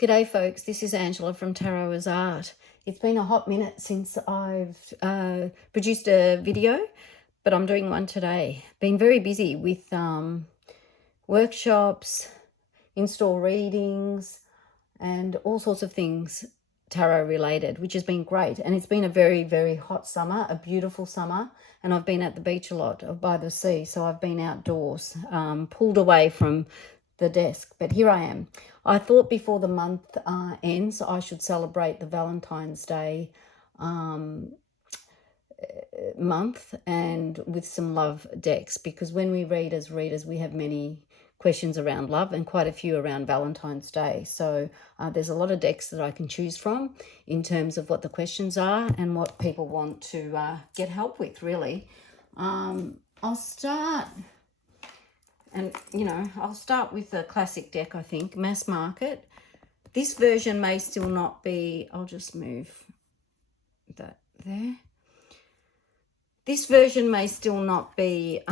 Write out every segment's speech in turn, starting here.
G'day folks, this is Angela from Tarot as Art. It's been a hot minute since I've produced a video, but I'm doing one today. Been very busy with workshops, in-store readings, and all sorts of things tarot related, which has been great. And it's been a very, very hot summer, a beautiful summer, and I've been at the beach a lot by the sea, so I've been outdoors, pulled away from the desk, but here I am. I thought before the month ends I should celebrate the Valentine's Day month and with some love decks, because when we read as readers we have many questions around love and quite a few around Valentine's Day. So there's a lot of decks that I can choose from in terms of what the questions are and what people want to get help with, really. I'll start... And, I'll start with the classic deck, I think, Mass Market. This version may still not be... I'll just move that there. This version may still not be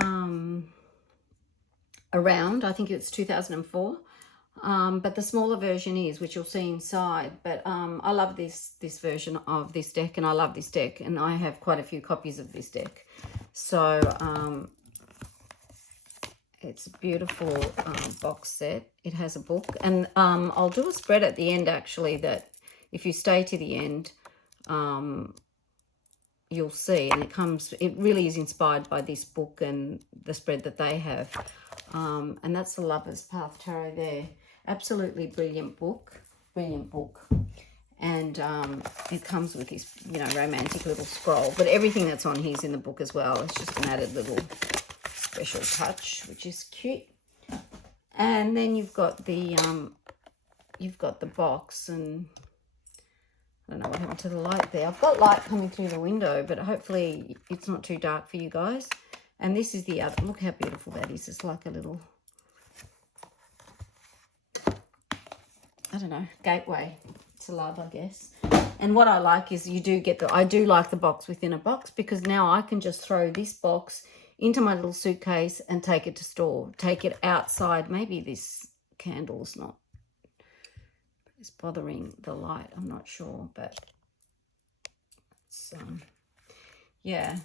around. I think it's 2004. But the smaller version is, which you'll see inside. But I love this version of this deck, and I love this deck. And I have quite a few copies of this deck. So... it's a beautiful box set. It has a book, and I'll do a spread at the end, actually, that if you stay to the end, you'll see. And it really is inspired by this book and the spread that they have. And that's the Lover's Path Tarot there. Absolutely brilliant book. And it comes with this, romantic little scroll. But everything that's on here is in the book as well. It's just an added little... special touch, which is cute. And then you've got the box, and I don't know what happened to the light there. I've got light coming through the window, but hopefully it's not too dark for you guys. And this is the other. Look how beautiful that is. It's like a little, I don't know, gateway to love, I guess. And what I like is you do get I do like the box within a box, because now I can just throw this box into my little suitcase and take it to store, take it outside. Maybe this candle's not, it's bothering the light, I'm not sure, but it's, yeah.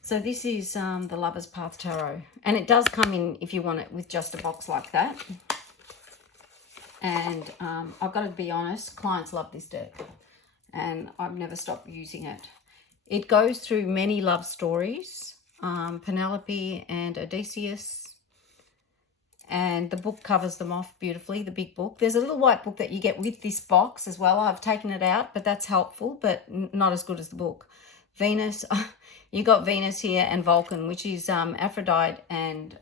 So this is the Lover's Path Tarot, and it does come in, if you want it, with just a box like that. And I've got to be honest, clients love this deck, and I've never stopped using it. It goes through many love stories, Penelope and Odysseus, and the book covers them off beautifully, the big book. There's a little white book that you get with this box as well. I've taken it out, but that's helpful, but not as good as the book. Venus, you got Venus here, and Vulcan, which is Aphrodite and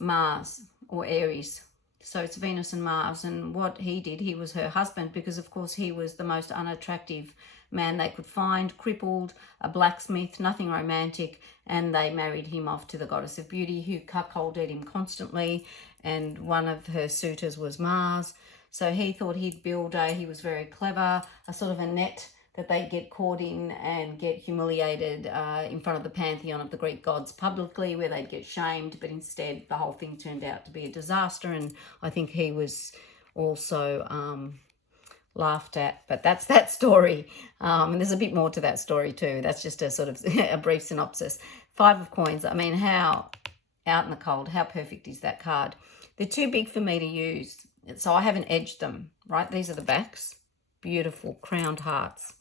Mars, or Aries. So it's Venus and Mars, and what he did, he was her husband, because of course he was the most unattractive man they could find, crippled, a blacksmith, nothing romantic, and they married him off to the goddess of beauty, who cuckolded him constantly, and one of her suitors was Mars. So he thought he'd build he was very clever, a sort of a net that they get caught in and get humiliated in front of the pantheon of the Greek gods publicly, where they'd get shamed, but instead the whole thing turned out to be a disaster, and I think he was also laughed at. But that's that story, and there's a bit more to that story too. That's just a sort of a brief synopsis. 5 of Coins, I mean, how out in the cold, how perfect is that card? They're too big for me to use, so I haven't edged them, right? These are the backs, beautiful crowned hearts.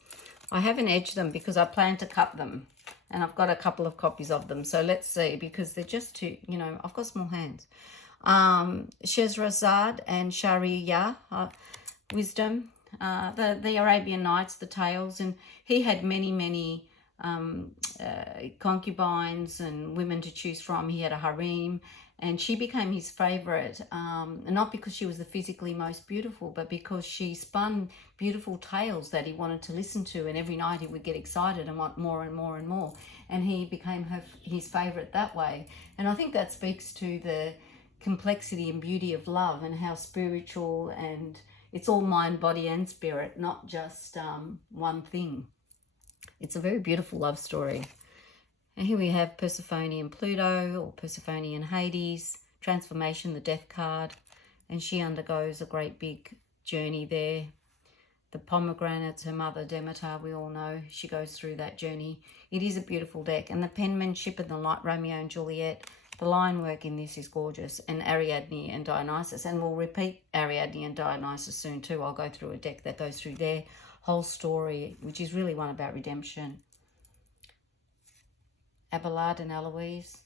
I haven't edged them because I plan to cut them, and I've got a couple of copies of them, so let's see, because they're just too, I've got small hands. Shehrazad and Shariya, wisdom, the Arabian Nights, the tales, and he had many concubines and women to choose from. He had a harem, and she became his favorite, not because she was the physically most beautiful, but because she spun beautiful tales that he wanted to listen to, and every night he would get excited and want more and more and more, and he became his favorite that way. And I think that speaks to the complexity and beauty of love, and how spiritual, and it's all mind, body and spirit, not just one thing. It's a very beautiful love story. And here we have Persephone and Pluto, or Persephone and Hades, Transformation, the Death card, and she undergoes a great big journey there. The pomegranates, her mother Demeter, we all know, she goes through that journey. It is a beautiful deck, and the penmanship and the light Romeo and Juliet, the line work in this is gorgeous, and Ariadne and Dionysus, and we'll repeat Ariadne and Dionysus soon too. I'll go through a deck that goes through their whole story, which is really one about redemption. Abelard and Eloise,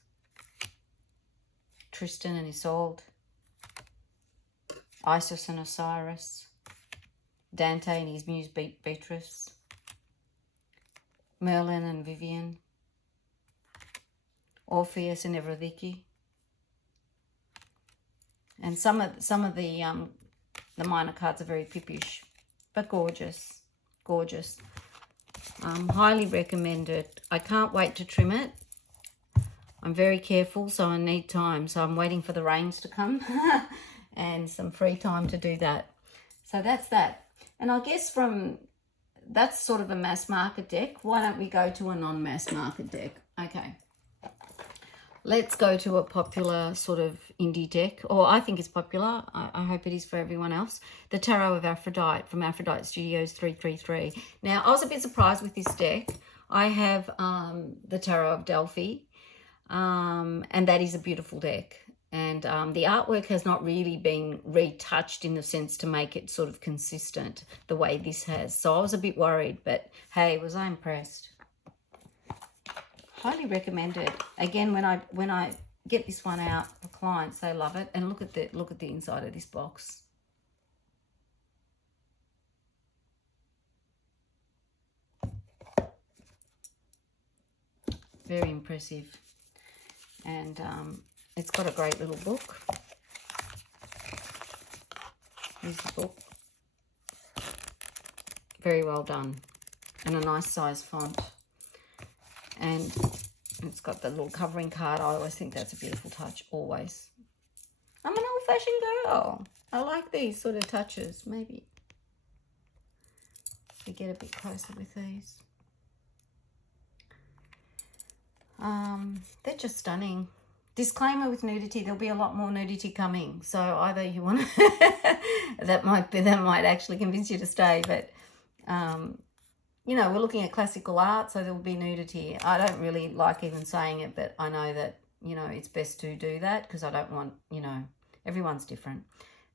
Tristan and Isolde, Isis and Osiris, Dante and his muse Beatrice, Merlin and Vivian, Orpheus and Eurydice, and some of the minor cards are very pippish, but gorgeous, gorgeous. Highly recommended. I can't wait to trim it. I'm very careful, so I need time. So I'm waiting for the rains to come and some free time to do that. So that's that. And I guess that's sort of a mass market deck. Why don't we go to a non-mass market deck? Okay. Let's go to a popular sort of indie deck, or I think it's popular. I hope it is for everyone else. The Tarot of Aphrodite from Aphrodite Studios 333. Now, I was a bit surprised with this deck. I have the Tarot of Delphi, and that is a beautiful deck. And the artwork has not really been retouched in the sense to make it sort of consistent the way this has. So I was a bit worried, but hey, was I impressed. Highly recommended. Again, when I get this one out for clients, they love it. And look at the inside of this box. Very impressive. And it's got a great little book. Here's the book. Very well done. And a nice size font. And it's got the little covering card. I always think that's a beautiful touch, always. I'm an old-fashioned girl. I like these sort of touches, maybe. We get a bit closer with these. They're just stunning. Disclaimer with nudity, there'll be a lot more nudity coming. So either you want to, that might actually convince you to stay, but you know, we're looking at classical art, so there will be nudity. I don't really like even saying it, but I know that, you know, it's best to do that because I don't want, you know, everyone's different.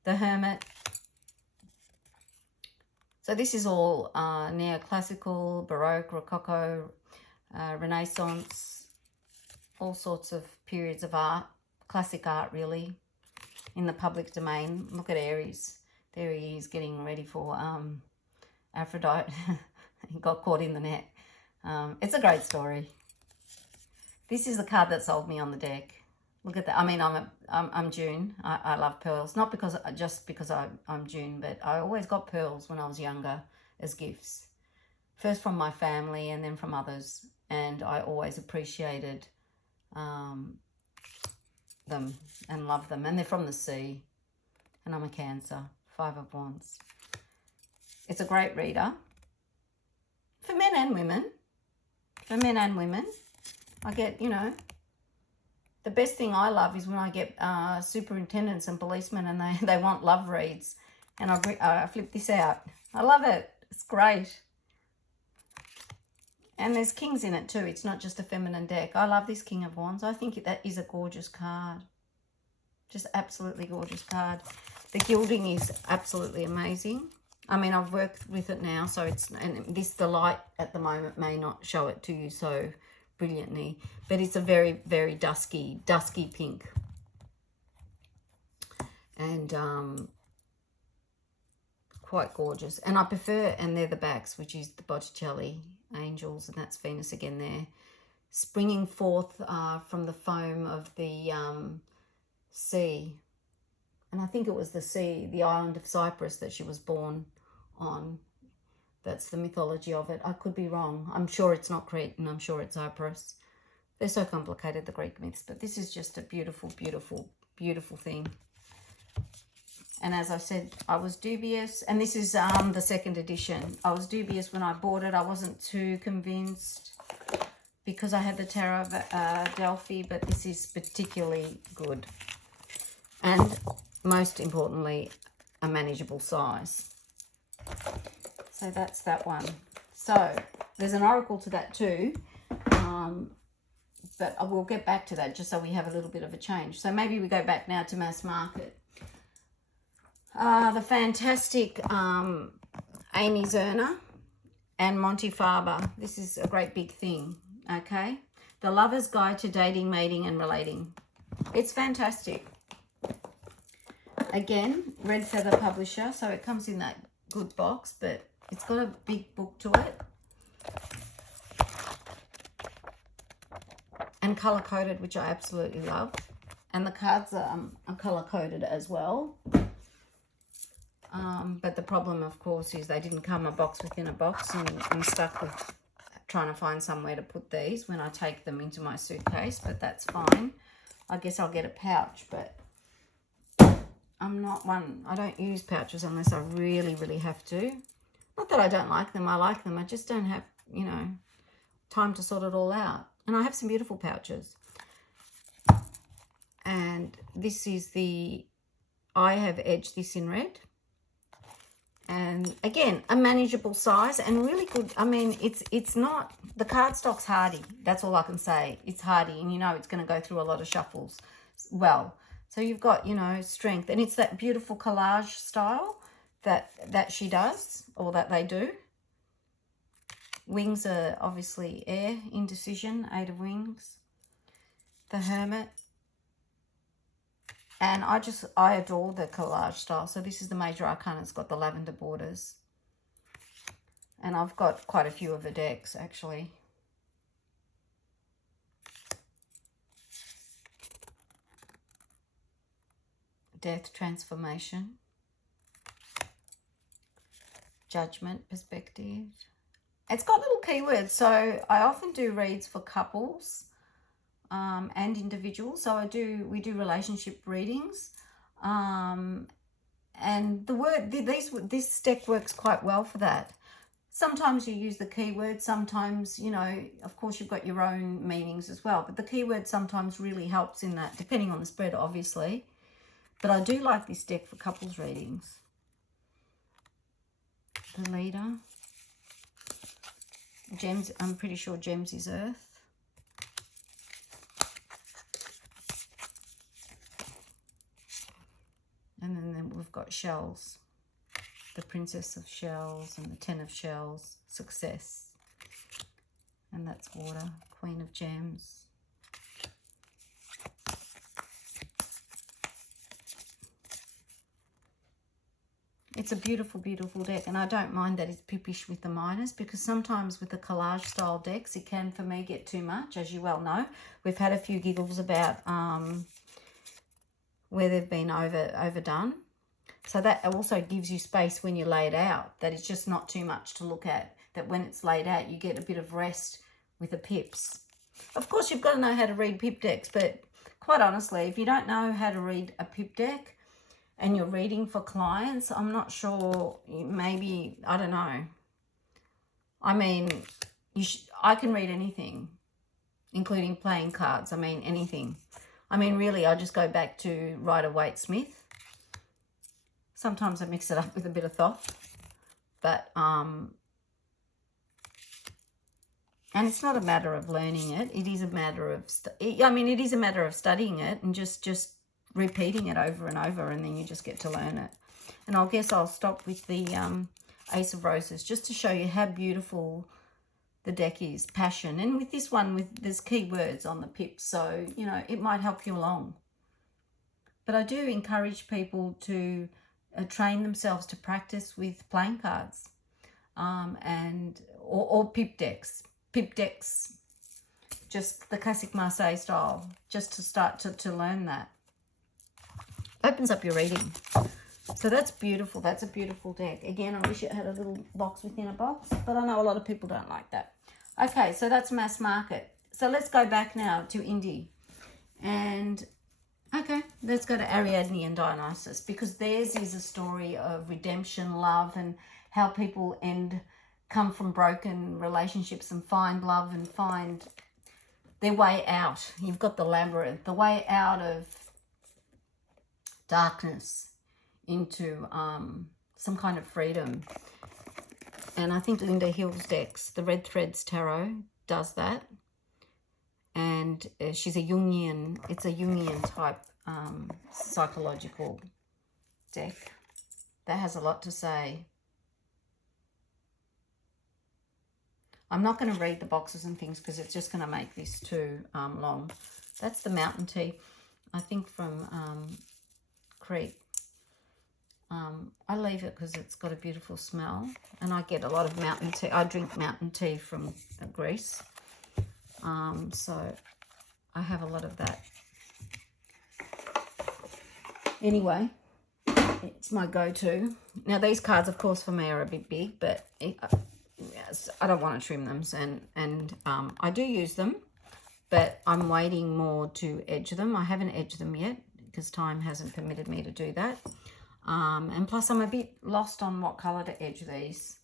The Hermit. So this is all neoclassical, Baroque, Rococo, Renaissance, all sorts of periods of art, classic art really, in the public domain. Look at Aries. There he is getting ready for Aphrodite. He got caught in the net. It's a great story. This is the card that sold me on the deck. Look at that. I mean, I'm June. I love pearls. Not because just because I'm June, but I always got pearls when I was younger as gifts. First from my family and then from others. And I always appreciated them and loved them. And they're from the sea. And I'm a Cancer. 5 of Wands. It's a great reader. For men and women. For men and women. I get, you know, the best thing I love is when I get superintendents and policemen and they want love reads. And I flip this out. I love it. It's great. And there's kings in it too. It's not just a feminine deck. I love this King of Wands. I think that is a gorgeous card. Just absolutely gorgeous card. The gilding is absolutely amazing. I mean, I've worked with it now, so the light at the moment may not show it to you so brilliantly, but it's a very, very dusky pink. And quite gorgeous. And I prefer, and they're the backs, which is the Botticelli angels, and that's Venus again there. Springing forth from the foam of the sea. And I think it was the sea, the island of Cyprus that she was born on. That's the mythology of it. I could be wrong. I'm sure it's not Crete and I'm sure it's Cyprus. They're so complicated, the Greek myths. But this is just a beautiful, beautiful, beautiful thing. And as I said, I was dubious. And this is the second edition. I was dubious when I bought it. I wasn't too convinced because I had the Tarot of Delphi. But this is particularly good. And most importantly, a manageable size. So that's that one. So there's an oracle to that too, but I will get back to that just so we have a little bit of a change. So maybe we go back now to mass market. The fantastic Amy Zerner and Monty Faber. This is a great big thing, okay? The Lover's Guide to Dating, Mating and Relating. It's fantastic. Again, Red Feather Publisher, so it comes in that good box, but it's got a big book to it. And colour-coded, which I absolutely love. And the cards are colour-coded as well. But the problem, of course, is they didn't come a box within a box, and I'm stuck with trying to find somewhere to put these when I take them into my suitcase, but that's fine. I guess I'll get a pouch, but I don't use pouches unless I really, really have to. Not that I don't like them, I like them. I just don't have, you know, time to sort it all out. And I have some beautiful pouches. And this is I have edged this in red. And again, a manageable size and really good. I mean, it's not, the cardstock's hardy. That's all I can say. It's hardy, and you know it's going to go through a lot of shuffles well. So you've got, you know, strength, and it's that beautiful collage style that she does, or that they do. Wings are obviously air, indecision, 8 of wings. The Hermit. And I adore the collage style. So this is the Major Arcana. It's got the lavender borders. And I've got quite a few of the decks, actually. Death, Transformation. Judgment, Perspective. It's got little keywords. So I often do reads for couples. And individuals, so we do relationship readings, and this deck works quite well for that. Sometimes you use the keyword, sometimes, you know, of course you've got your own meanings as well, but the keyword sometimes really helps in that, depending on the spread, obviously. But I do like this deck for couples readings. The Leader. Gems, I'm pretty sure Gems is Earth. And then we've got Shells, the Princess of Shells and the 10 of Shells, Success. And that's Water, Queen of Gems. It's a beautiful, beautiful deck. And I don't mind that it's pippish with the minors, because sometimes with the collage style decks, it can, for me, get too much, as you well know. We've had a few giggles about where they've been overdone. So that also gives you space when you lay it out, that it's just not too much to look at, that when it's laid out you get a bit of rest with the pips. Of course you've got to know how to read pip decks, but quite honestly, if you don't know how to read a pip deck and you're reading for clients, I'm not sure, maybe, I don't know. I mean, I can read anything, including playing cards. I mean, anything. I mean, really, I just go back to Rider-Waite-Smith. Sometimes I mix it up with a bit of Thoth. But, and it's not a matter of learning it. It is a matter of, it is a matter of studying it and just repeating it over and over, and then you just get to learn it. And I guess I'll stop with the Ace of Roses, just to show you how beautiful the deck is. Passion. And with this one, there's keywords on the pips, so you know it might help you along. But I do encourage people to train themselves to practice with playing cards, or pip decks. Pip decks, just the classic Marseille style, just to start to learn that. Opens up your reading. So that's beautiful. That's a beautiful deck. Again, I wish it had a little box within a box, but I know a lot of people don't like that. Okay, so that's mass market. So let's go back now to indie. And, okay, let's go to Ariadne and Dionysus, because theirs is a story of redemption, love, and how people come from broken relationships and find love and find their way out. You've got the labyrinth, the way out of darkness into some kind of freedom. And I think Linda Hill's decks, the Red Threads Tarot, does that. And she's a Jungian, it's a Jungian type psychological deck that has a lot to say. I'm not going to read the boxes and things because it's just going to make this too long. That's the mountain tea, I think, from Crete. I leave it because it's got a beautiful smell, and I get a lot of mountain tea. I drink mountain tea from Greece, so I have a lot of that. Anyway, it's my go-to. Now, these cards, of course, for me are a bit big, but yes, I don't want to trim them, and I do use them, but I'm waiting more to edge them. I haven't edged them yet because time hasn't permitted me to do that. And plus I'm a bit lost on what colour to edge these.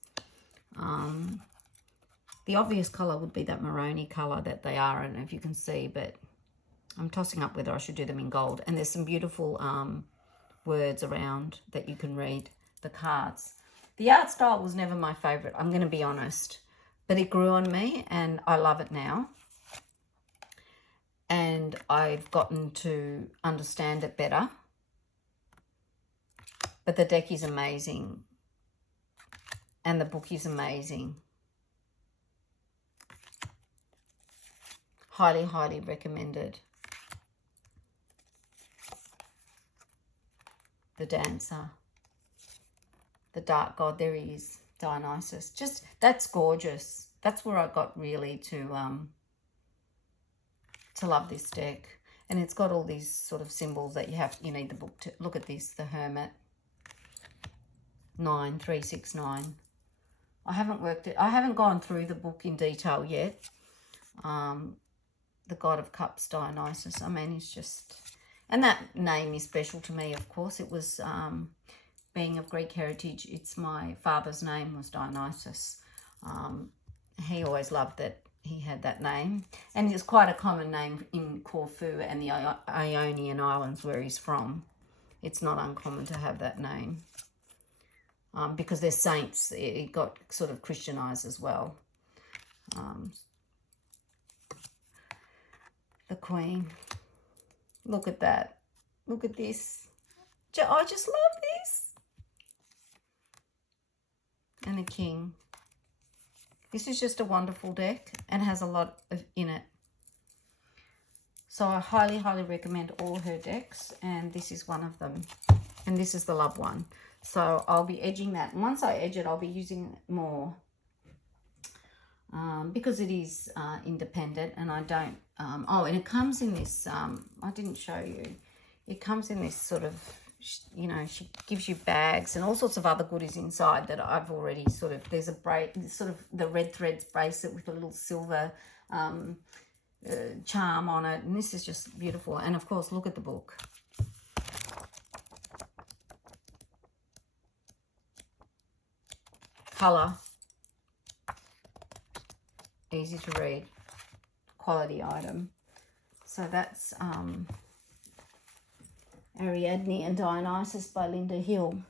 The obvious colour would be that maroony colour that they are, I don't know if you can see, but I'm tossing up whether I should do them in gold. And there's some beautiful words around that you can read the cards. The art style was never my favourite, I'm going to be honest, but it grew on me and I love it now. And I've gotten to understand it better. But the deck is amazing. And the book is amazing. Highly, highly recommended. The Dancer. The Dark God, there he is, Dionysus. Just, that's gorgeous. That's where I got really to love this deck. And it's got all these sort of symbols that you need the book to look at this, the Hermit. 9369. I haven't gone through the book in detail yet. The God of Cups, Dionysus. I mean, it's just, and that name is special to me, of course. It was, being of Greek heritage, it's my father's name was Dionysus. He always loved that he had that name, and it's quite a common name in Corfu and the Ionian Islands where he's from. It's not uncommon to have that name. Because they're saints, it got sort of Christianized as well. The Queen. Look at that. Look at this. I just love this. And the King. This is just a wonderful deck and has a lot in it. So I highly, highly recommend all her decks, and this is one of them. And this is the love one. So I'll be edging that. And once I edge it, I'll be using it more because it is independent, and I don't... oh, and it comes in this... I didn't show you. It comes in this sort of, you know, she gives you bags and all sorts of other goodies inside that I've already sort of... There's a sort of the Red Threads bracelet with a little silver charm on it. And this is just beautiful. And, of course, look at the book. Colour, easy to read, quality item. So that's Ariadne and Dionysus by Linda Hill.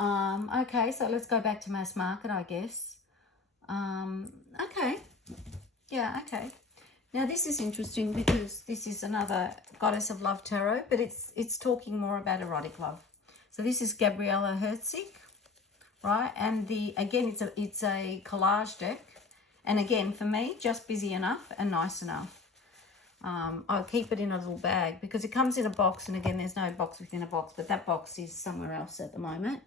Okay, so let's go back to mass market, I guess. Okay, yeah, okay. Now this is interesting because this is another Goddess of Love tarot, but it's talking more about erotic love. So this is Gabriella Herzig. Right, and again it's a collage deck, and again for me just busy enough and nice enough. I'll keep it in a little bag because it comes in a box, and again there's no box within a box, but that box is somewhere else at the moment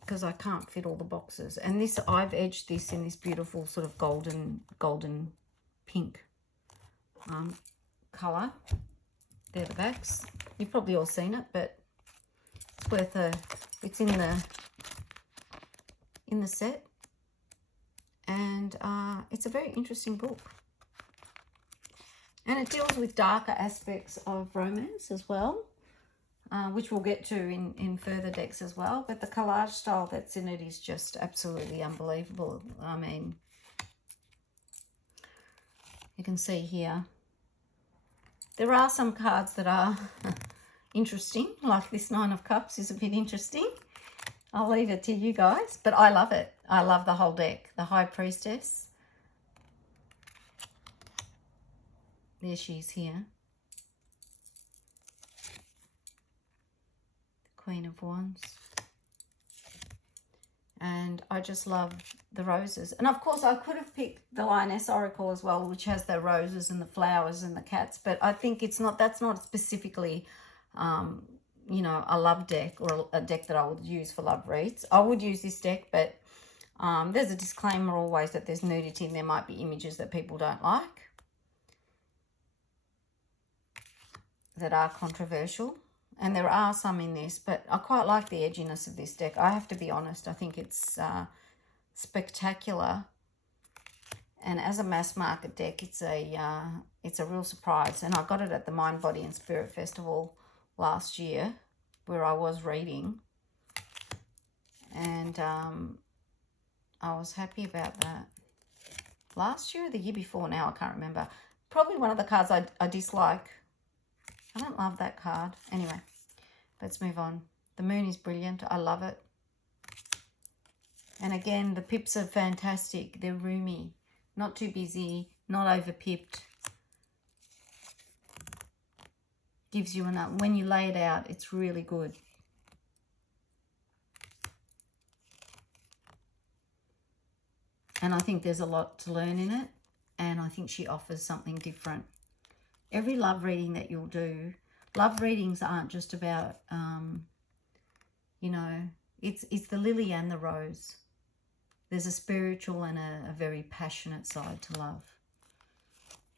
because I can't fit all the boxes. And this, I've edged this in this beautiful sort of golden pink colour. They're the backs. You've probably all seen it, but it's worth a... It's in the set, and it's a very interesting book. And it deals with darker aspects of romance as well, which we'll get to in further decks as well. But the collage style that's in it is just absolutely unbelievable. I mean, you can see here There are some cards that are interesting, like this Nine of Cups is a bit interesting. I'll leave it to you guys, but I love it. I love the whole deck. The High Priestess. There she is here. The Queen of Wands. And I just love the roses. And of course I could have picked the Lioness Oracle as well, which has the roses and the flowers and the cats, but I think it's not, that's not specifically you know, a love deck or a deck that I would use for love reads. I would use this deck, but there's a disclaimer always that there's nudity and there might be images that people don't like, that are controversial. And there are some in this, but I quite like the edginess of this deck. I have to be honest. I think it's spectacular. And as a mass market deck, it's a real surprise. And I got it at the Mind, Body and Spirit Festival last year, where I was reading. And I was happy about that. Last year or the year before now, I can't remember. Probably one of the cards I dislike. I don't love that card. Anyway, let's move on. The Moon is brilliant. I love it. And again, the pips are fantastic. They're roomy. Not too busy. Not over pipped. Gives you enough. When you lay it out, it's really good. And I think there's a lot to learn in it. And I think she offers something different. Every love reading that you'll do, love readings aren't just about, you know, it's the lily and the rose. There's a spiritual and a very passionate side to love.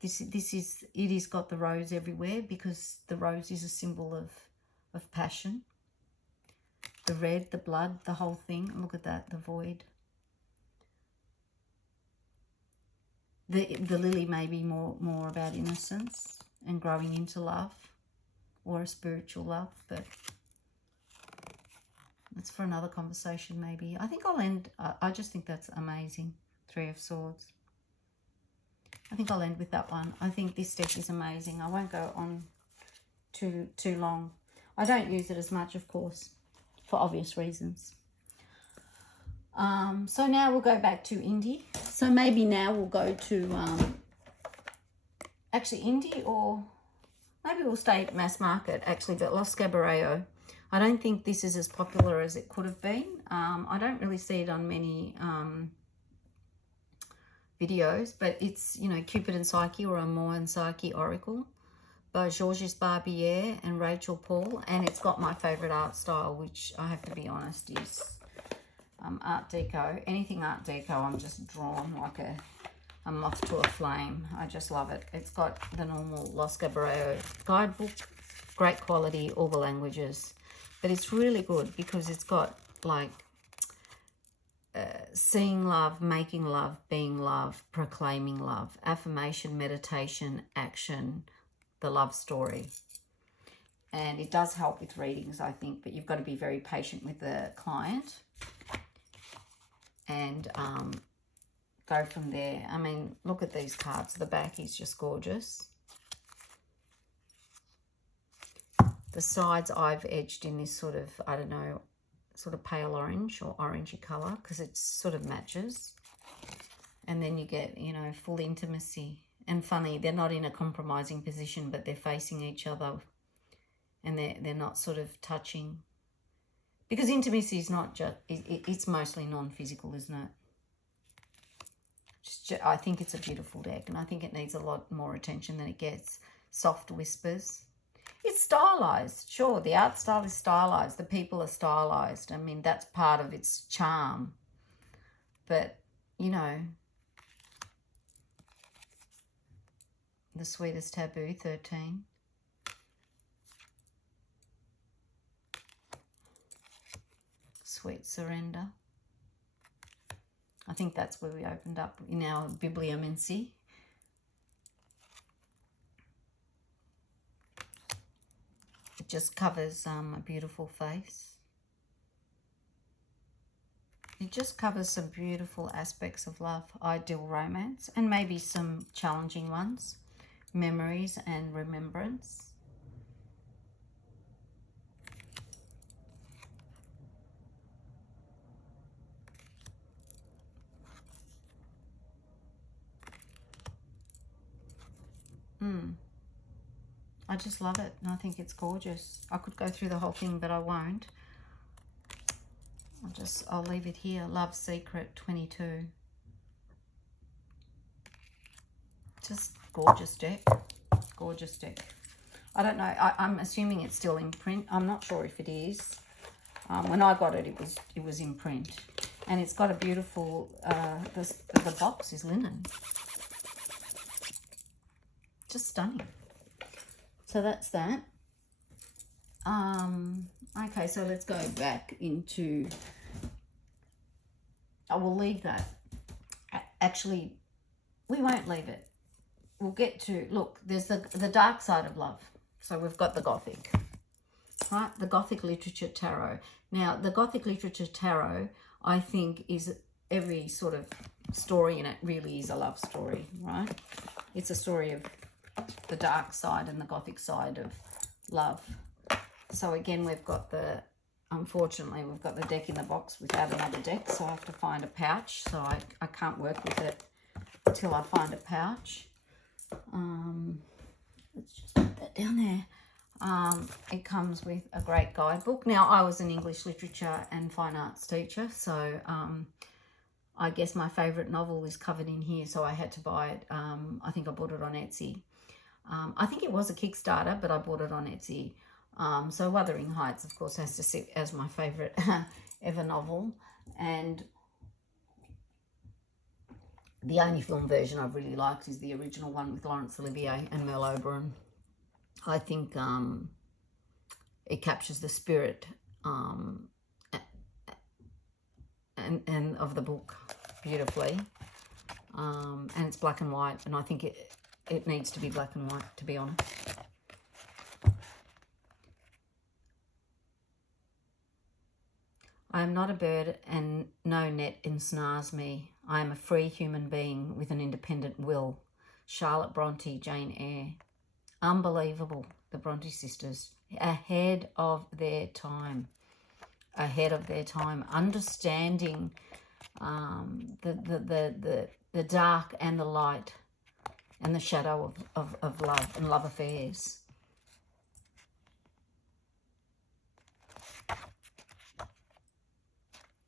It has got the rose everywhere because the rose is a symbol of passion. The red, the blood, the whole thing. Look at that, the void. The lily may be more about innocence and growing into love, or a spiritual love, but that's for another conversation maybe. I think I'll end, I just think that's amazing. Three of Swords. I think I'll end with that one. I think this deck is amazing. I won't go on too long. I don't use it as much, of course, for obvious reasons. So now we'll go back to indie. So maybe now we'll go to actually indie, or maybe we'll stay at mass market actually, but Los Cabareo. I don't think this is as popular as it could have been. I don't really see it on many videos, but it's, you know, Cupid and Psyche, or Amour and Psyche Oracle by Georges Barbier and Rachel Paul. And it's got my favorite art style, which I have to be honest is Art Deco. Anything Art Deco, I'm just drawn like a moth to a flame. I just love it. It's got the normal Los Cabareo guidebook, great quality, all the languages, but it's really good because it's got like seeing love, making love, being love, proclaiming love, affirmation, meditation, action, the love story. And it does help with readings, I think, but you've got to be very patient with the client and go from there. I mean, look at these cards. The back is just gorgeous. The sides I've edged in this sort of, I don't know, sort of pale orange or orangey colour because it sort of matches. And then you get, you know, full intimacy. And funny, they're not in a compromising position, but they're facing each other and they're not sort of touching. Because intimacy is not just, it's mostly non-physical, isn't it? I think it's a beautiful deck, and I think it needs a lot more attention than it gets. Soft whispers. It's stylized, sure. The art style is stylized. The people are stylized. I mean, that's part of its charm. But, you know, The Sweetest Taboo, 13. Sweet Surrender. I think that's where we opened up in our bibliomancy. It just covers a beautiful face. It just covers some beautiful aspects of love, ideal romance, and maybe some challenging ones. memories and remembrance. I just love it, and I think it's gorgeous. I could go through the whole thing, but I won't. I'll leave it here. Love Secret 22. Just gorgeous deck. Gorgeous deck. I don't know. I'm assuming it's still in print. I'm not sure if it is. When I got it, it was in print, and it's got a beautiful. The box is linen. Just stunning. So that's that. Okay, so let's go back into. I will leave that. Actually, we won't leave it. We'll get to, look, there's the dark side of love. So we've got the Gothic, right? The Gothic Literature Tarot. Now, the Gothic Literature Tarot, I think, is every sort of story in it really is a love story, right? It's a story of the dark side and the Gothic side of love. So again, unfortunately, we've got the deck in the box without another deck, so I have to find a pouch. So I can't work with it until I find a pouch. Let's just put that down there. It comes with a great guidebook. Now, I was an English literature and fine arts teacher, so I guess my favourite novel is covered in here, so I had to buy it. I think I bought it on Etsy. I think it was a Kickstarter, but I bought it on Etsy. So Wuthering Heights, of course, has to sit as my favourite ever novel. And the only film version I've really liked is the original one with Laurence Olivier and Mel Oberon. I think it captures the spirit and of the book beautifully. And it's black and white, and I think it needs to be black and white, to be honest. I am not a bird, and no net ensnares me. I am a free human being with an independent will. Charlotte Bronte, Jane Eyre. Unbelievable, the Bronte sisters. Ahead of their time. Ahead of their time. Understanding the dark and the light and the shadow of love and love affairs.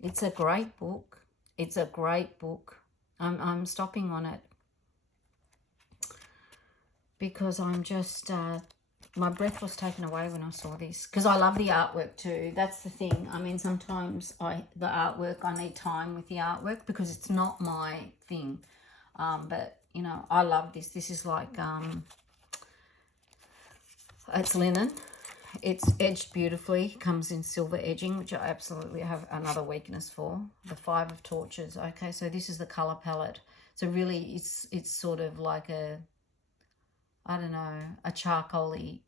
It's a great book. It's a great book. I'm stopping on it because I'm just, my breath was taken away when I saw this, because I love the artwork too. That's the thing. I mean, sometimes the artwork, I need time with the artwork because it's not my thing. But, you know, I love this. This is like, it's linen. It's edged beautifully, comes in silver edging, which I absolutely have another weakness for. The Five of Torches. Okay, so this is the colour palette. So really it's sort of like a, I don't know, a charcoaly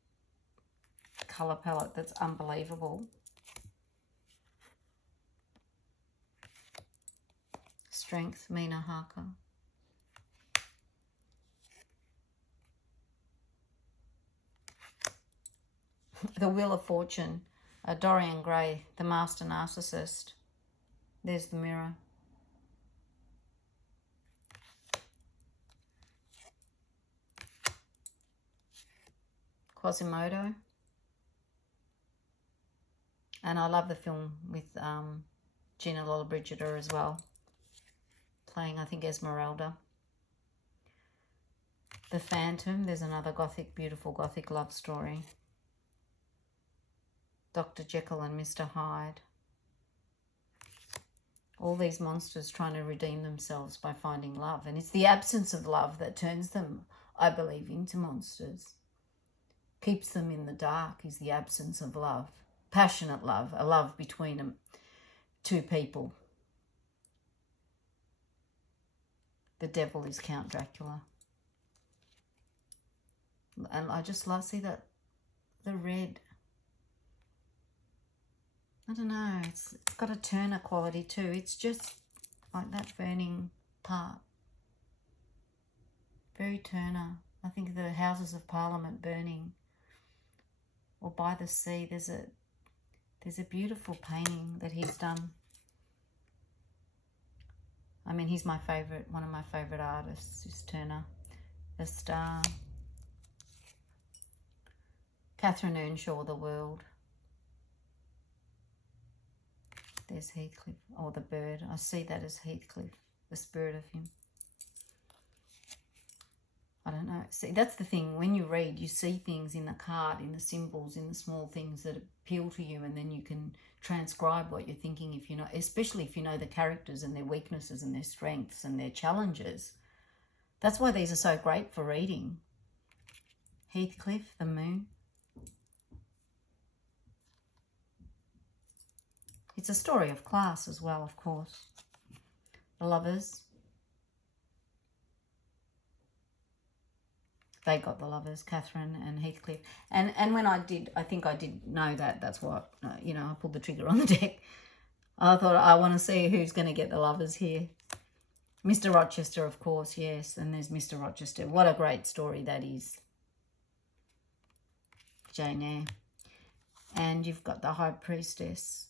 colour palette that's unbelievable. Strength, Mina Harker. The Wheel of Fortune, Dorian Gray, the Master Narcissist. There's the Mirror. Quasimodo. And I love the film with Gina Lollobrigida as well, playing, I think, Esmeralda. The Phantom, there's another Gothic, beautiful Gothic love story. Dr. Jekyll and Mr. Hyde. All these monsters trying to redeem themselves by finding love. And it's the absence of love that turns them, I believe, into monsters. Keeps them in the dark is the absence of love. Passionate love, a love between two people. The devil is Count Dracula. And I just love, see that, the red. I don't know, it's got a Turner quality too. It's just like that burning part. Very Turner. I think the Houses of Parliament burning, or by the sea. There's a beautiful painting that he's done. I mean, he's my favourite, one of my favourite artists, is Turner. The Star. Catherine Earnshaw, The World. There's Heathcliff, or the bird. I see that as Heathcliff, the spirit of him. I don't know. See, that's the thing. When you read, you see things in the card, in the symbols, in the small things that appeal to you, and then you can transcribe what you're thinking if you know, especially if you know the characters and their weaknesses and their strengths and their challenges. That's why these are so great for reading. Heathcliff, the moon. It's a story of class as well, of course. The lovers. They got the lovers, Catherine and Heathcliff. And when I think I did know that. That's what, you know, I pulled the trigger on the deck. I thought, I want to see who's going to get the lovers here. Mr. Rochester, of course, yes. And there's Mr. Rochester. What a great story that is. Jane Eyre. And you've got the High Priestess.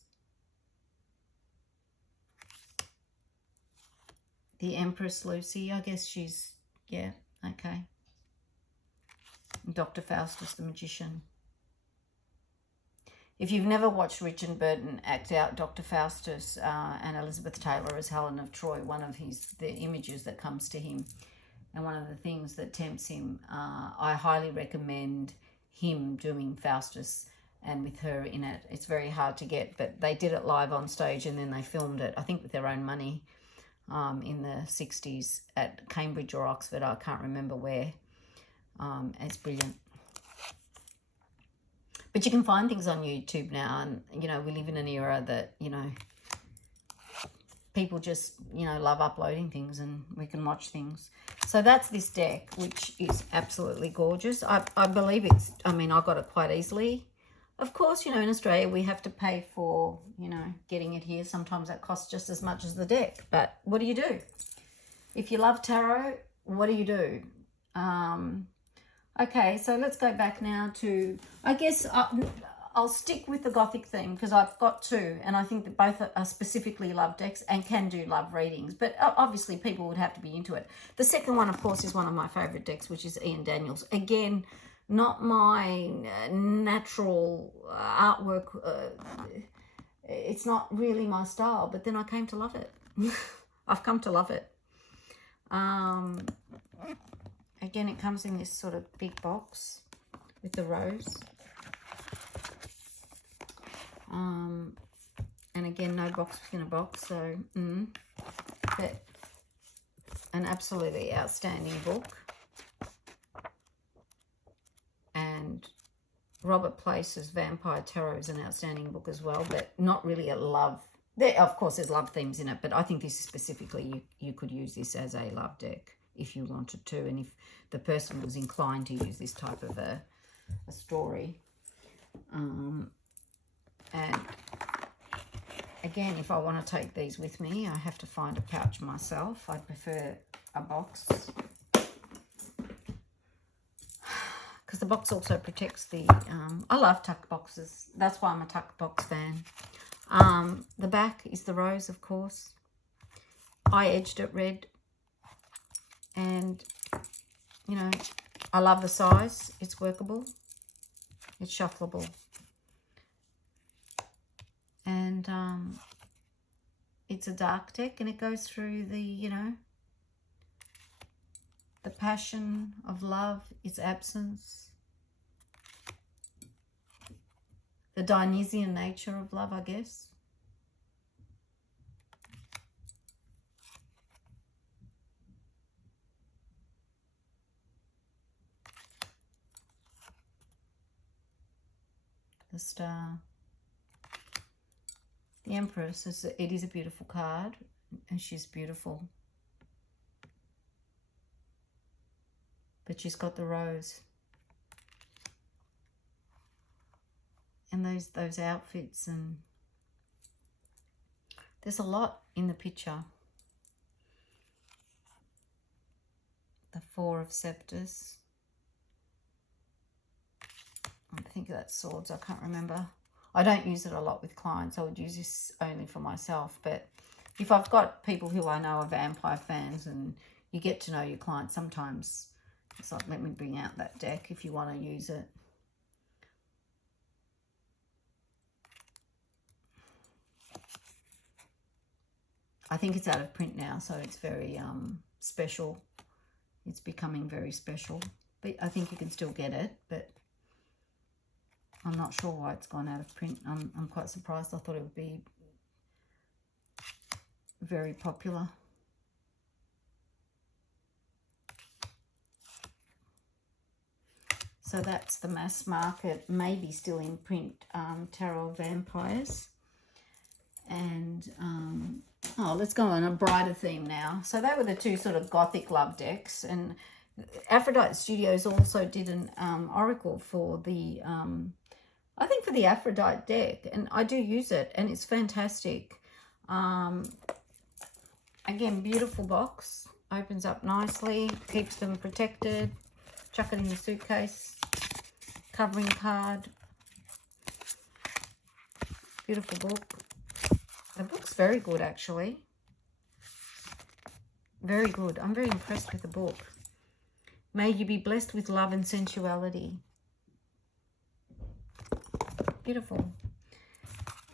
The Empress Lucy. I guess she's, yeah, okay. Dr. Faustus, the Magician. If you've never watched Richard Burton act out Dr. Faustus and Elizabeth Taylor as Helen of Troy, one of the images that comes to him and one of the things that tempts him, I highly recommend him doing Faustus and with her in it. It's very hard to get, but they did it live on stage and then they filmed it, I think with their own money, in the 60s at Cambridge or Oxford, I can't remember where. It's brilliant. But you can find things on YouTube now, and, you know, we live in an era that, you know, people just, you know, love uploading things and we can watch things. So that's this deck, which is absolutely gorgeous. I believe it's, I mean, I got it quite easily. Of course, you know, in Australia, we have to pay for, you know, getting it here. Sometimes that costs just as much as the deck. But what do you do? If you love tarot, what do you do? Okay, so let's go back now to, I guess I'll stick with the Gothic theme because I've got two, and I think that both are specifically love decks and can do love readings, but obviously people would have to be into it. The second one, of course, is one of my favourite decks, which is Ian Daniels. Again, not my natural artwork. It's not really my style, but then I came to love it. I've come to love it. Again, it comes in this sort of big box with the rose. And again, no box within a box, so but an absolutely outstanding book. And Robert Place's Vampire Tarot is an outstanding book as well, but not really a love. Of course, there's love themes in it, but I think this is specifically, you could use this as a love deck if you wanted to, and if the person was inclined to use this type of a story. And again, if I want to take these with me, I have to find a pouch myself. I prefer a box because the box also protects the, I love tuck boxes. That's why I'm a tuck box fan. The back is the rose, of course. I edged it red. And, you know, I love the size. It's workable. It's shuffleable. And it's a dark deck, and it goes through the, you know, the passion of love, its absence, the Dionysian nature of love, I guess. The Star. The Empress, it is a beautiful card, and she's beautiful. But she's got the rose. And those outfits, and there's a lot in the picture. The Four of Scepters. I think that's swords. I can't remember. I don't use it a lot with clients. I would use this only for myself. But if I've got people who I know are vampire fans and you get to know your clients, sometimes it's like, let me bring out that deck if you want to use it. I think it's out of print now, so it's very special. It's becoming very special. But I think you can still get it, but I'm not sure why it's gone out of print. I'm quite surprised. I thought it would be very popular. So that's the mass market, maybe still in print, Tarot Vampires. And, oh, let's go on a brighter theme now. So they were the two sort of gothic love decks. And Aphrodite Studios also did an oracle for the, I think for the Aphrodite deck. And I do use it, and it's fantastic. Again, beautiful box. Opens up nicely, keeps them protected. Chuck it in your suitcase. Covering card. Beautiful book. The book's very good, actually. Very good. I'm very impressed with the book. May you be blessed with love and sensuality. Beautiful.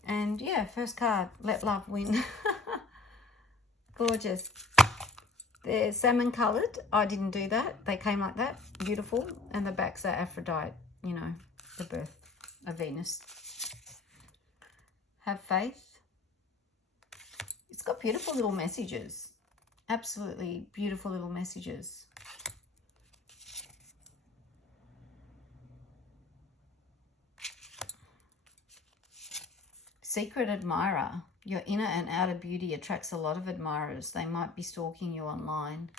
And yeah, first card, let love win. Gorgeous. They're salmon coloured. I didn't do that. They came like that. Beautiful. And the backs are Aphrodite, you know, the birth of Venus. Have faith. It's got beautiful little messages. Absolutely beautiful little messages. Secret admirer. Your inner and outer beauty attracts a lot of admirers. They might be stalking you online.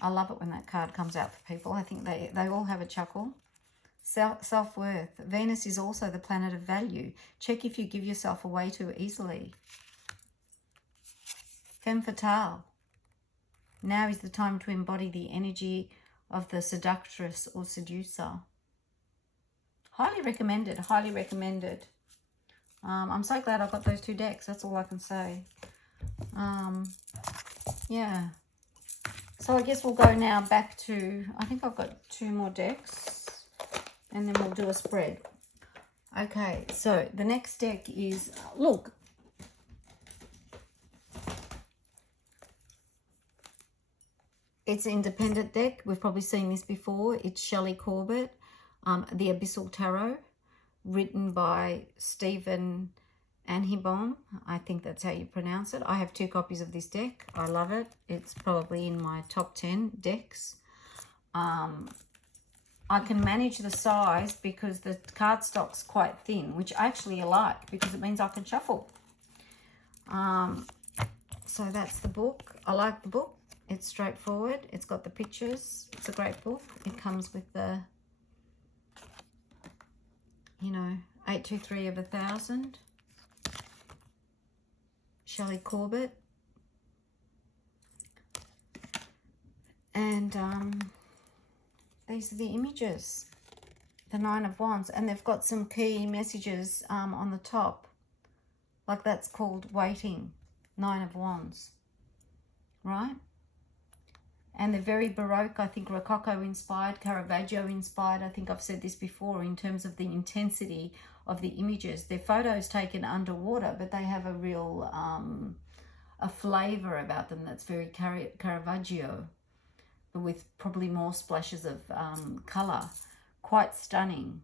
I love it when that card comes out for people. I think they all have a chuckle. Self-worth. Venus is also the planet of value. Check if you give yourself away too easily. Femme fatale. Now is the time to embody the energy of the seductress or seducer. Highly recommended. Highly recommended. I'm so glad I got those two decks. That's all I can say. Yeah. So I guess we'll go now back to, I think I've got two more decks. And then we'll do a spread. Okay, so the next deck is, look. It's an independent deck. We've probably seen this before. It's Shelley Corbett, The Abyssal Tarot, written by Stephen Anhibon. I think that's how you pronounce it. I have 2 copies of this deck. I love it. It's probably in my top 10 decks. I can manage the size because the cardstock's quite thin, which I actually like because it means I can shuffle. So that's the book. I like the book. It's straightforward. It's got the pictures. It's a great book. It comes with the, you know, 823 of 1,000. Shelley Corbett. And these are the images. The 9 of Wands. And they've got some key messages on the top. Like that's called waiting. 9 of Wands. Right? And they're very Baroque, I think Rococo inspired, Caravaggio inspired. I think I've said this before in terms of the intensity of the images. They're photos taken underwater, but they have a real, a flavour about them that's very Caravaggio, but with probably more splashes of colour. Quite stunning.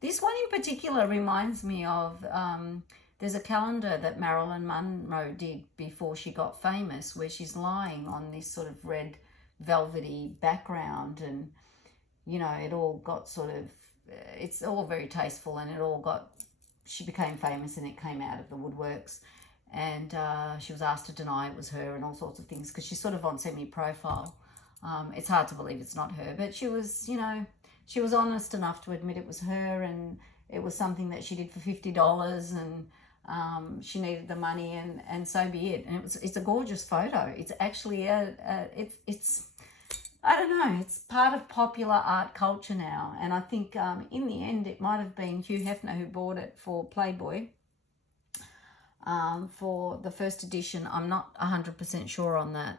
This one in particular reminds me of, there's a calendar that Marilyn Monroe did before she got famous where she's lying on this sort of red velvety background, and, you know, it all got sort of, it's all very tasteful, and it all got, she became famous and it came out of the woodworks, and she was asked to deny it was her and all sorts of things because she's sort of on semi-profile. It's hard to believe it's not her, but she was, you know, she was honest enough to admit it was her, and it was something that she did for $50, and she needed the money, and so be it. And it's a gorgeous photo. It's actually it's I don't know, it's part of popular art culture now. And I think in the end, it might have been Hugh Hefner who bought it for Playboy for the first edition. I'm not 100% sure on that.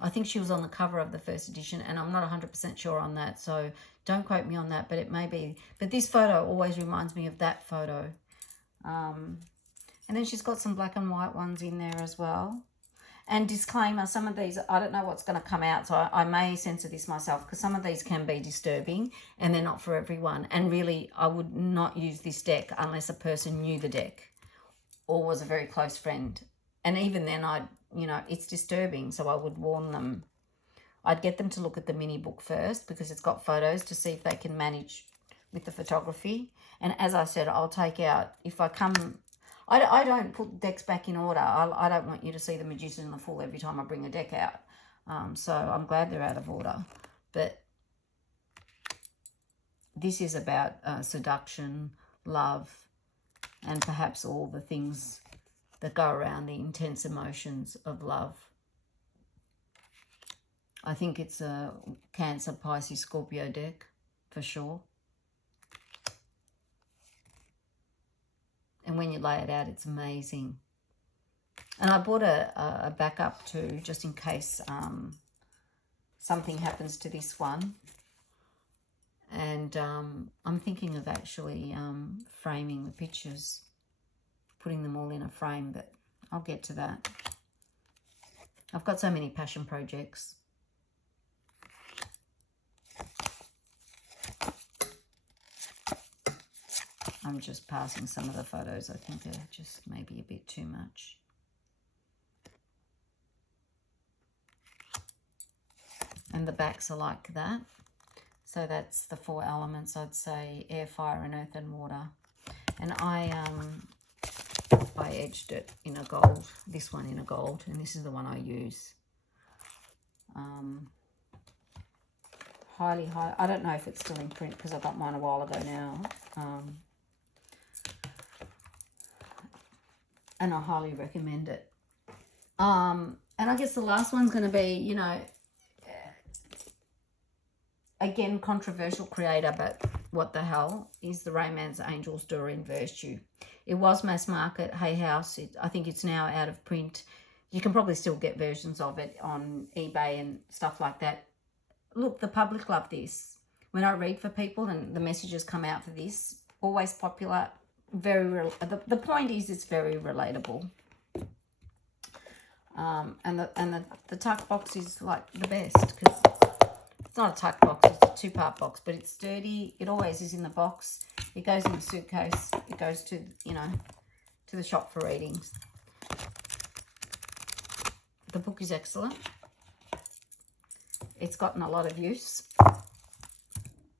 I think she was on the cover of the first edition, and I'm not 100% sure on that. So don't quote me on that, but it may be. But this photo always reminds me of that photo. And then she's got some black and white ones in there as well. And disclaimer, some of these, I don't know what's going to come out, so I may censor this myself, because some of these can be disturbing and they're not for everyone. And really, I would not use this deck unless a person knew the deck or was a very close friend. And even then, it's disturbing, so I would warn them. I'd get them to look at the mini book first, because it's got photos, to see if they can manage with the photography. And as I said, I'll take out, if I come... I don't put decks back in order. I don't want you to see the Magician and the Fool every time I bring a deck out. So I'm glad they're out of order. But this is about seduction, love, and perhaps all the things that go around the intense emotions of love. I think it's a Cancer, Pisces, Scorpio deck for sure. And when you lay it out, it's amazing. And I bought a backup too, just in case something happens to this one. And I'm thinking of actually framing the pictures, putting them all in a frame, but I'll get to that. I've got so many passion projects. I'm just passing some of the photos. I think they're just maybe a bit too much. And the backs are like that. So that's the 4 elements, I'd say: air, fire, and earth, and water. And I edged it in a gold, this one in a gold, and this is the one I use. Highly, I don't know if it's still in print because I got mine a while ago now. And I highly recommend it. And I guess the last one's going to be, again, controversial creator, but what the hell, is the Romance Angels Doreen Virtue. It was mass market, Hay House. I think it's now out of print. You can probably still get versions of it on eBay and stuff like that. Look, the public love this. When I read for people and the messages come out for this, always popular. The point is, it's very relatable. And the tuck box is like the best, because it's not a tuck box, it's a 2-part box, but it's sturdy. It always is in the box. It goes in the suitcase. It goes to, to the shop for readings. The book is excellent. It's gotten a lot of use.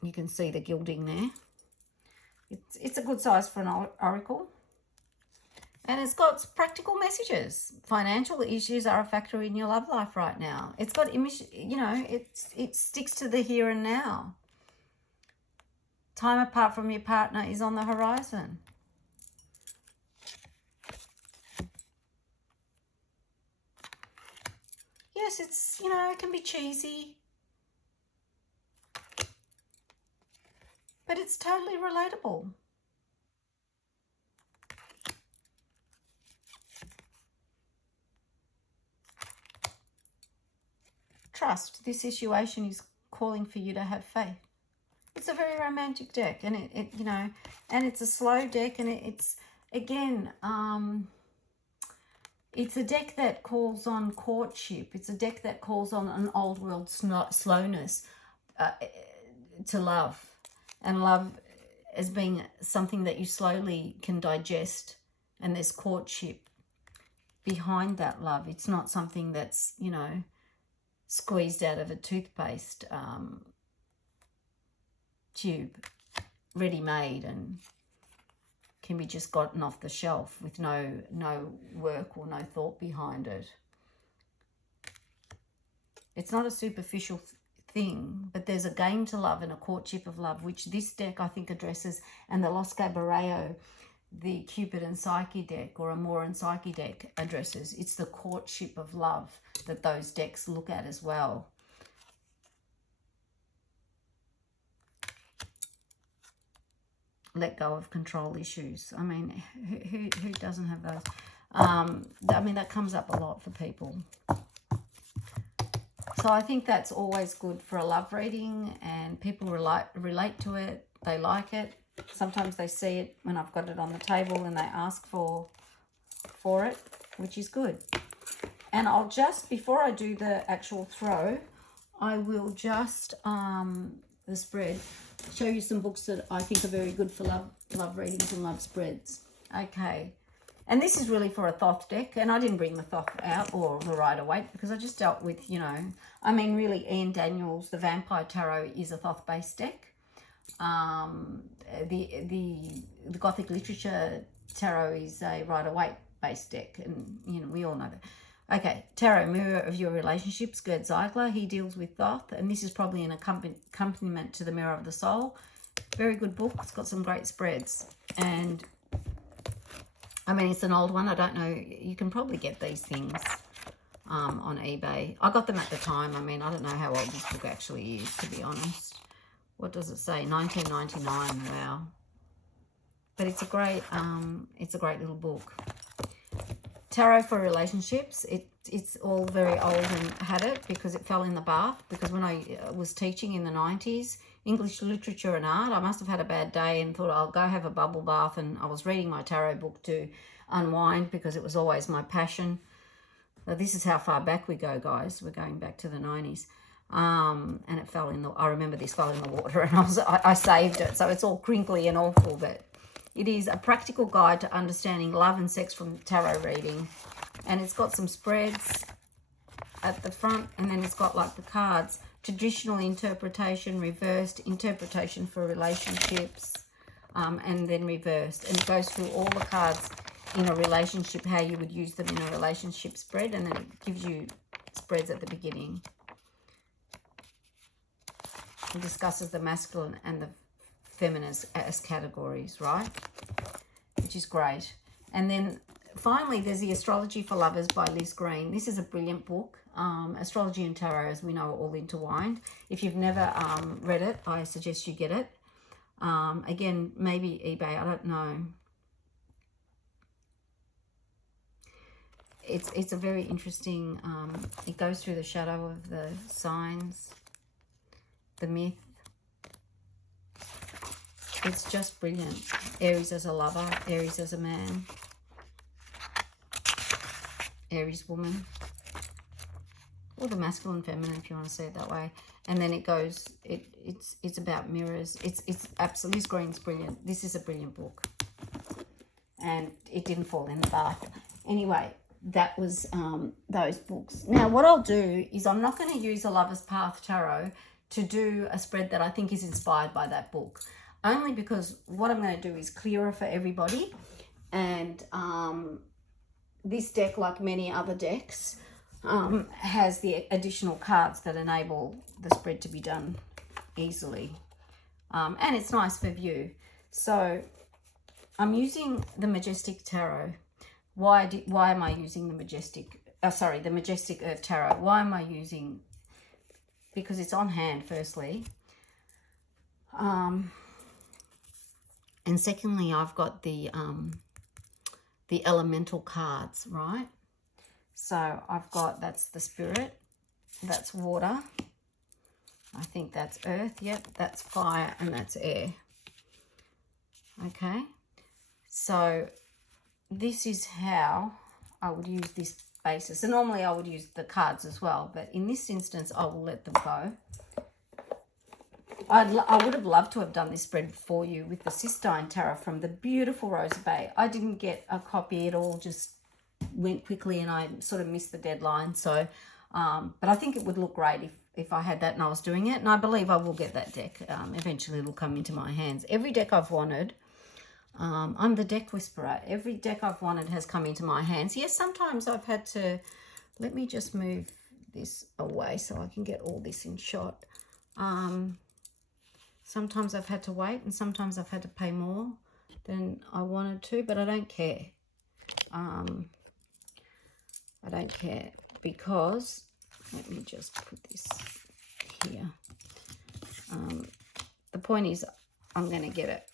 You can see the gilding there. It's a good size for an oracle. And it's got practical messages. Financial issues are a factor in your love life right now. It's got image, it sticks to the here and now. Time apart from your partner is on the horizon. Yes, it's, it can be cheesy, but it's totally relatable. Trust. This situation is calling for you to have faith. It's a very romantic deck, and and it's a slow deck, and it's, again, it's a deck that calls on courtship. It's a deck that calls on an old world slowness to love, and love as being something that you slowly can digest, and there's courtship behind that love. It's not something that's, squeezed out of a toothpaste tube, ready-made, and can be just gotten off the shelf with no work or no thought behind it. It's not a superficial thing, but there's a game to love and a courtship of love, which this deck, I think, addresses, and the Los Cabareo, the Cupid and Psyche deck, or Amor and Psyche deck, addresses. It's the courtship of love that those decks look at as well. let go of control issues. I mean, who doesn't have those? I mean, that comes up a lot for people. So I think that's always good for a love reading, and people relate to it. They like it. Sometimes they see it when I've got it on the table and they ask for it, which is good. And I'll just, before I do the actual throw, I will just, the spread, show you some books that I think are very good for love readings and love spreads. Okay. And this is really for a Thoth deck, and I didn't bring the Thoth out or the Rider-Waite because I just dealt with, you know, I mean, really, Ian Daniels, the Vampire Tarot, is a Thoth-based deck. The Gothic Literature Tarot is a Rider-Waite based deck, and, you know, we all know that. Okay, Tarot, Mirror of Your Relationships, Gerd Ziegler, he deals with Thoth, and this is probably an accompaniment to the Mirror of the Soul. Very good book. It's got some great spreads, and I mean, it's an old one. I don't know. You can probably get these things on eBay. I got them at the time. I mean, I don't know how old this book actually is, to be honest. What does it say? 1999. Wow. But it's a great little book. Tarot for Relationships. It's all very old and had it because it fell in the bath. Because when I was teaching in the 90s, English literature and art, I must have had a bad day and thought I'll go have a bubble bath, and I was reading my tarot book to unwind because it was always my passion. Now, this is how far back we go, guys. We're going back to the 90s. And it fell in the, I remember this fell in the water, and I saved it. So it's all crinkly and awful, but it is a practical guide to understanding love and sex from tarot reading. And it's got some spreads at the front, and then it's got like the cards. Traditional interpretation, reversed, interpretation for relationships, and then reversed. And it goes through all the cards in a relationship, how you would use them in a relationship spread, and then it gives you spreads at the beginning. It discusses the masculine and the feminine as categories, right? Which is great. And then finally, there's The Astrology for Lovers by Liz Green. This is a brilliant book. Astrology and tarot, as we know, are all intertwined. If you've never read it, I suggest you get it. Again, maybe eBay, I don't know. It's a very interesting, it goes through the shadow of the signs, the myth. It's just brilliant. Aries as a lover, Aries as a man, Aries woman, or the masculine, feminine, if you want to say it that way. And then it goes, it's about mirrors. It's absolutely, Liz Green's brilliant. This is a brilliant book, and it didn't fall in the bath. Anyway, that was those books. Now, what I'll do is I'm not going to use a Lover's Path Tarot to do a spread that I think is inspired by that book, only because what I'm going to do is clearer for everybody. And this deck, like many other decks, has the additional cards that enable the spread to be done easily. And it's nice for view. So I'm using the Majestic Tarot. Why am I using the Majestic, the Majestic Earth Tarot? Why am I using, because it's on hand, firstly. And secondly, I've got the elemental cards, right? So I've got, that's the Spirit, that's water, I think that's earth, yep, that's fire, and that's air. Okay, so this is how I would use this basis. And normally I would use the cards as well, but in this instance I will let them go. I would have loved to have done this spread for you with the Sistine Tarot from the beautiful Rosa Bay. I didn't get a copy, it all just went quickly and I sort of missed the deadline. So, but I think it would look great if I had that and I was doing it. And I believe I will get that deck. Eventually it'll come into my hands. Every deck I've wanted, I'm the deck whisperer. Every deck I've wanted has come into my hands. Yes, sometimes I've had to, let me just move this away so I can get all this in shot. Sometimes I've had to wait and sometimes I've had to pay more than I wanted to, but I don't care. I don't care because, let me just put this here. The point is I'm going to get it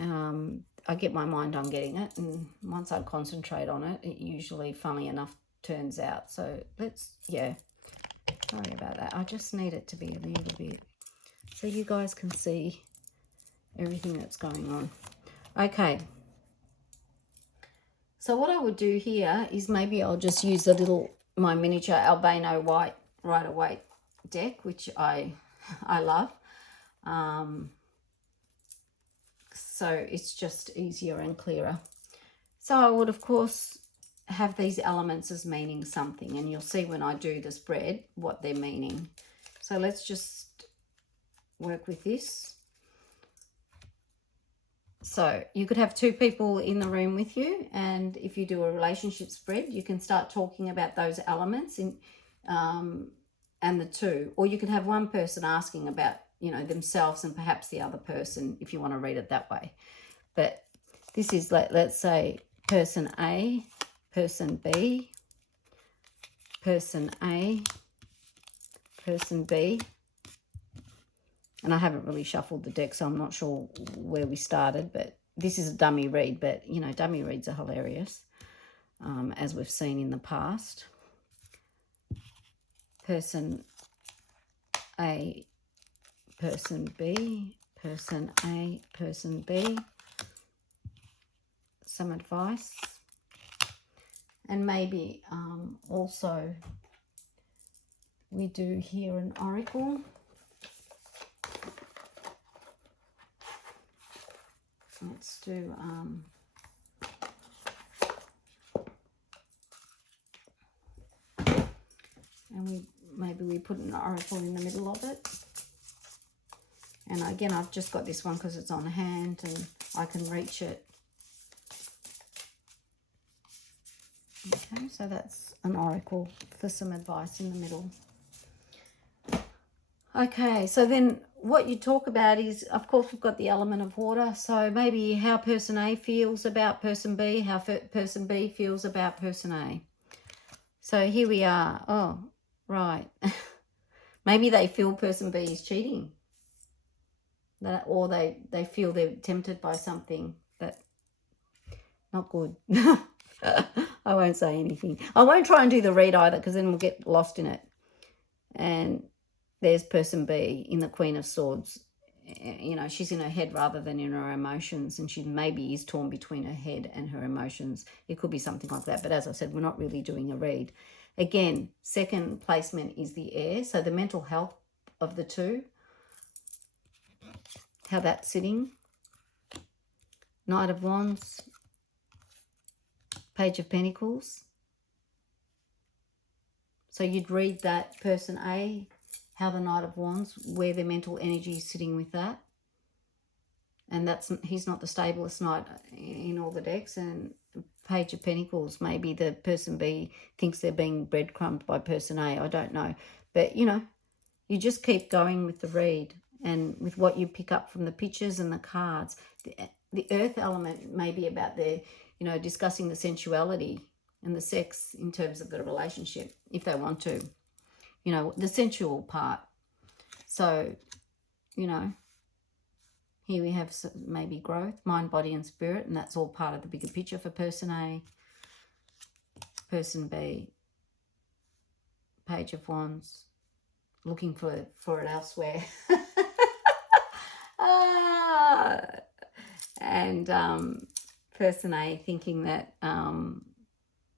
I get my mind on getting it, and once I concentrate on it, it usually, funnily enough, turns out. So let's, yeah, sorry about that. I just need it to be a little bit so you guys can see everything that's going on. Okay. So what I would do here is maybe I'll just use the little, my miniature albino white Rider-Waite deck, which I love. So it's just easier and clearer. So I would, of course, have these elements as meaning something, and you'll see when I do the spread what they're meaning. So let's just work with this. So you could have two people in the room with you, and if you do a relationship spread, you can start talking about those elements in and the two, or you can have one person asking about, you know, themselves and perhaps the other person, if you want to read it that way. But this is, let's say, person A, person B, person A, person B. And I haven't really shuffled the deck, so I'm not sure where we started, but this is a dummy read. But, you know, dummy reads are hilarious, as we've seen in the past. Person A, person B, person A, person B. Some advice. And maybe also we do here an oracle. Let's do and maybe we put an oracle in the middle of it. And again, I've just got this one because it's on hand and I can reach it. Okay, so that's an oracle for some advice in the middle. Okay, so then what you talk about is, of course, we've got the element of water. So maybe how person A feels about person B, how person B feels about person A. So here we are. Oh, right. Maybe they feel person B is cheating. Or they feel they're tempted by something. But not good. I won't say anything. I won't try and do the read either, because then we'll get lost in it. And there's person B in the Queen of Swords. You know, she's in her head rather than in her emotions, and she maybe is torn between her head and her emotions. It could be something like that. But as I said, we're not really doing a read. Again, second placement is the air. So the mental health of the two, how that's sitting. Knight of Wands, Page of Pentacles. So you'd read that person A, how the Knight of Wands, where their mental energy is sitting with that. And he's not the stablest knight in all the decks. And Page of Pentacles, maybe the person B thinks they're being breadcrumbed by person A. I don't know. But, you know, you just keep going with the read and with what you pick up from the pictures and the cards. The earth element may be about their, you know, discussing the sensuality and the sex in terms of the relationship, if they want to. You know, the sensual part. So, you know, here we have maybe growth, mind, body, and spirit, and that's all part of the bigger picture for person A. Person B, Page of Wands, looking for it elsewhere. And person A thinking that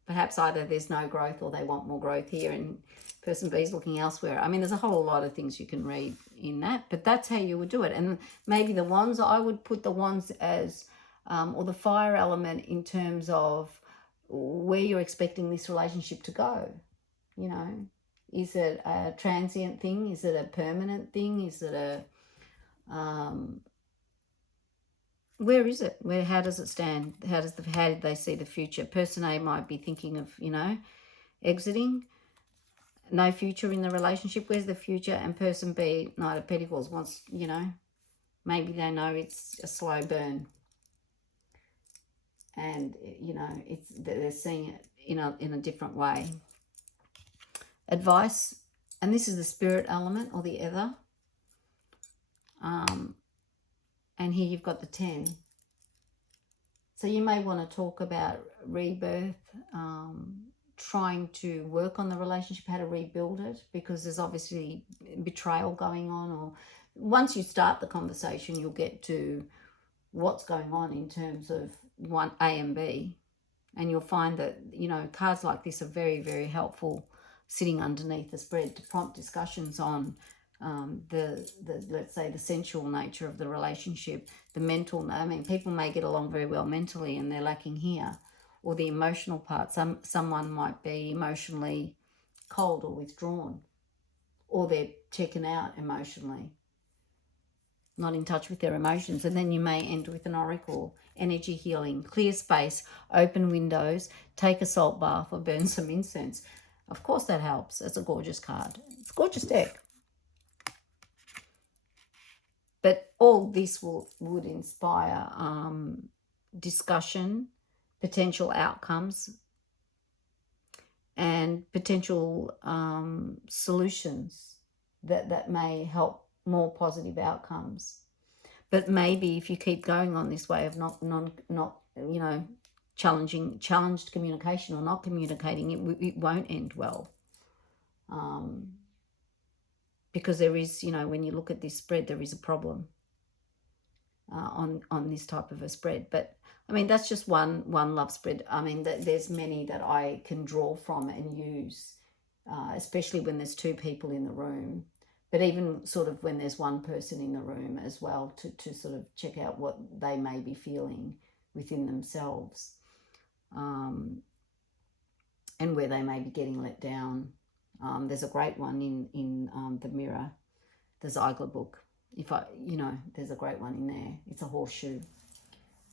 perhaps either there's no growth or they want more growth here, and person B is looking elsewhere. I mean, there's a whole lot of things you can read in that, but that's how you would do it. And maybe the wands, I would put the wands as, or the fire element in terms of where you're expecting this relationship to go. You know, is it a transient thing? Is it a permanent thing? Is it a, where is it? How does it stand? How did they see the future? Person A might be thinking of, you know, exiting. No future in the relationship. Where's the future? And person B, Knight of Pentacles, wants, you know, maybe they know it's a slow burn. And, you know, they're seeing it in a different way. Advice, and this is the spirit element or the ether. And here you've got the 10. So you may want to talk about rebirth, trying to work on the relationship, how to rebuild it, because there's obviously betrayal going on. Or once you start the conversation, you'll get to what's going on in terms of one A and B. And you'll find that, you know, cards like this are very, very helpful sitting underneath the spread to prompt discussions on the let's say the sensual nature of the relationship, the mental. I mean, people may get along very well mentally and they're lacking here, or the emotional part. Someone might be emotionally cold or withdrawn, or they're checking out emotionally, not in touch with their emotions. And then you may end with an oracle, energy healing, clear space, open windows, take a salt bath or burn some incense. Of course that helps. It's a gorgeous card. It's a gorgeous deck. But all this would inspire discussion, potential outcomes, and potential solutions that may help more positive outcomes. But maybe if you keep going on this way of not you know, challenged communication or not communicating, it won't end well. Because there is, you know, when you look at this spread, there is a problem on this type of a spread. But I mean, that's just one love spread. I mean, there's many that I can draw from and use, especially when there's two people in the room. But even sort of when there's one person in the room as well, to sort of check out what they may be feeling within themselves, and where they may be getting let down. There's a great one in the Mirror, the Ziegler book. You know, there's a great one in there. It's a horseshoe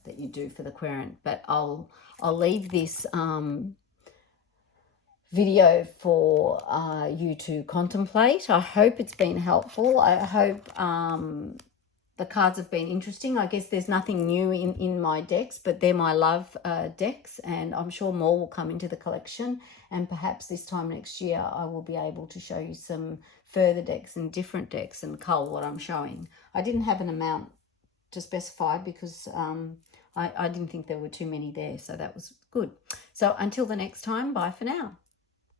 that you do for the querent. But I'll leave this video for you to contemplate. I hope it's been helpful. I hope the cards have been interesting. I guess there's nothing new in my decks, but they're my love decks, and I'm sure more will come into the collection. And perhaps this time next year, I will be able to show you some further decks and different decks and cull what I'm showing. I didn't have an amount to specify because I didn't think there were too many there, so that was good. So until the next time, bye for now.